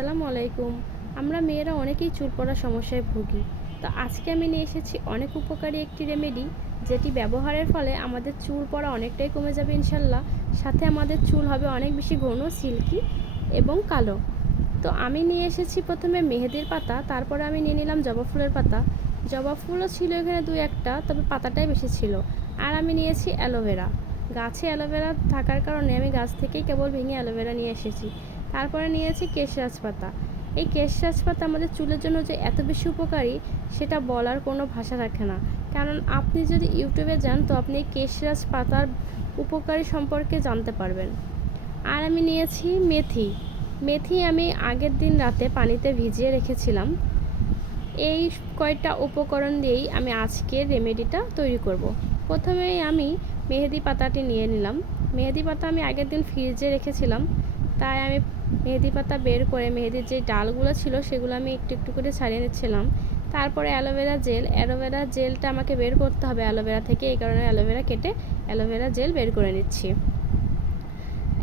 আসসালামু আলাইকুম। আমরা মেয়েরা অনেকেই চুল পড়ার সমস্যায় ভুগি। তো আজকে আমি নিয়ে এসেছি অনেক উপকারী একটি রেমেডি যেটি ব্যবহারের ফলে আমাদের চুল পড়া অনেকটাই কমে যাবে ইনশাল্লাহ। সাথে আমাদের চুল হবে অনেক বেশি ঘন, সিল্কি এবং কালো। তো আমি নিয়ে এসেছি প্রথমে মেহেদির পাতা, তারপরে আমি নিয়ে নিলাম জবা ফুলের পাতা। জবা ফুলও ছিল এখানে দু একটা, তবে পাতাটাই বেশি ছিল। আর আমি নিয়েছি অ্যালোভেরা। গাছে অ্যালোভেরা থাকার কারণে আমি গাছ থেকেই কেবল ভেঙে অ্যালোভেরা নিয়ে এসেছি। তারপরে নিয়েছি কেশরাজ পাতা। এই কেশরাজ পাতা আমাদের চুলের জন্য যে এত বেশি উপকারী, সেটা বলার কোনো ভাষা রাখে না। কারণ আপনি যদি ইউটিউবে যান, তো আপনি কেশরাজ পাতার উপকারী সম্পর্কে জানতে পারবেন। আর আমি নিয়েছি মেথি। মেথি আমি আগের দিন রাতে পানিতে ভিজিয়ে রেখেছিলাম। এই কয়টা উপকরণ দিয়েই আমি আজকের রেমেডিটা তৈরি করব। প্রথমেই আমি মেহেদি পাতাটি নিয়ে নিলাম। মেহেদি পাতা আমি আগের দিন ফ্রিজে রেখেছিলাম। তাই আমি মেহেদি পাতা বের করে, মেহেদির যে ডালগুলো ছিল সেগুলো আমি একটু একটু করে ছাড়িয়ে নিচ্ছিলাম। তারপরে অ্যালোভেরা জেল, অ্যালোভেরা জেলটা আমাকে বের করতে হবে অ্যালোভেরা থেকে, এই কারণে অ্যালোভেরা কেটে অ্যালোভেরা জেল বের করে নিচ্ছি।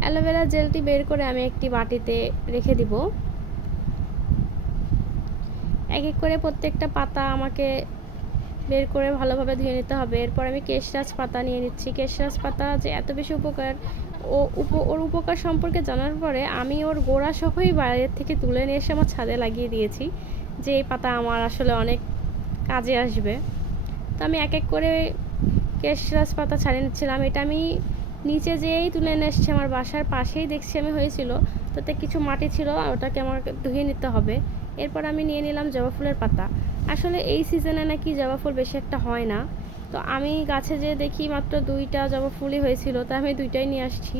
অ্যালোভেরা জেলটি বের করে আমি একটি বাটিতে রেখে দিব। এক এক করে প্রত্যেকটা পাতা আমাকে বের করে ভালোভাবে ধুয়ে নিতে হবে। এরপর আমি কেশরাজ পাতা নিয়ে নিচ্ছি। কেশরাজ পাতা যে এত বেশি উপকার ও উপ, ওর উপকার সম্পর্কে জানার পরে আমি ওর গোড়া সহই বাইরের থেকে তুলে নিয়ে এসে আমার ছাদে লাগিয়ে দিয়েছি। যে এই পাতা আমার আসলে অনেক কাজে আসবে। তো আমি এক এক করে কেশরাজ পাতা ছাড়িয়ে নিচ্ছিলাম। এটা আমি নিচে যেয়েই তুলে নিয়ে এসেছি, আমার বাসার পাশেই দেখছি আমি হয়েছিল। তাতে কিছু মাটি ছিল ওটাকে আমার ধুয়ে নিতে হবে। এরপর আমি নিয়ে নিলাম জবা ফুলের পাতা। আসলে এই সিজনে নাকি জবা ফুল বেশি একটা হয় না। তো আমি গাছে যে দেখি মাত্র দুইটা জবা ফুলই হয়েছিল, তা আমি দুইটাই নিয়ে আসছি।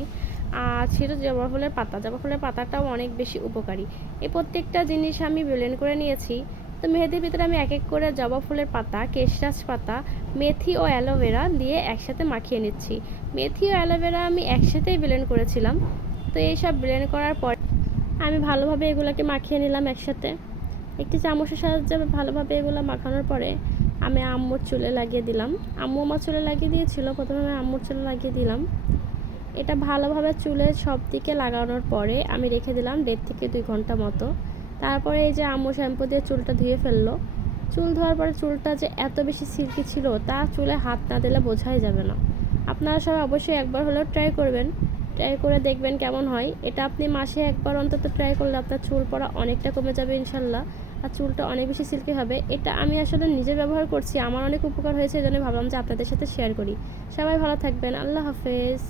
আর ছিল জবা ফুলের পাতা। জবা ফুলের পাতাটাও অনেক বেশি উপকারী। এই প্রত্যেকটা জিনিস আমি ব্লেন্ড করে নিয়েছি। তো মেহেদির ভিতরে আমি এক এক করে জবা ফুলের পাতা কেশরাজ পাতা, মেথি ও অ্যালোভেরা দিয়ে একসাথে মাখিয়ে নিচ্ছি। মেথি ও অ্যালোভেরা আমি একসাথেই ব্লেন্ড করেছিলাম। তো এইসব ব্লেন্ড করার পর আমি ভালোভাবে এগুলোকে মাখিয়ে নিলাম একসাথে। একটি চামচের সাহায্যে ভালোভাবে এগুলো মাখানোর পরে আমি আম্মুর চুলে লাগিয়ে দিলাম। আম্মু আমার চুলে লাগিয়ে দিয়েছিল, প্রথমে আমি আম্মুর চুলে লাগিয়ে দিলাম। এটা ভালোভাবে চুলের সব দিকে লাগানোর পরে আমি রেখে দিলাম দেড় থেকে দুই ঘণ্টা মতো। তারপরে এই যে আম্মু শ্যাম্পু দিয়ে চুলটা ধুয়ে ফেলল। চুল ধোয়ার পরে চুলটা যে এত বেশি সিল্কি ছিল, তা চুলে হাত না দিলে বোঝাই যাবে না। আপনারা সবাই অবশ্যই একবার হলেও ট্রাই করবেন। ট্রাই করে দেখবেন কেমন হয়। এটা আপনি মাসে একবার অন্তত ট্রাই করলে আপনার চুল পড়া অনেকটা কমে যাবে ইনশাল্লাহ। আর চুলটা অনেক বেশি সিল্কি হবে। এটা আমি আসলে নিজে ব্যবহার করছি। আমার অনেক উপকার হয়েছে এই জন্য ভাবলাম যে আপনাদের সাথে শেয়ার করি। সবাই ভালো থাকবেন। আল্লাহ হাফেজ।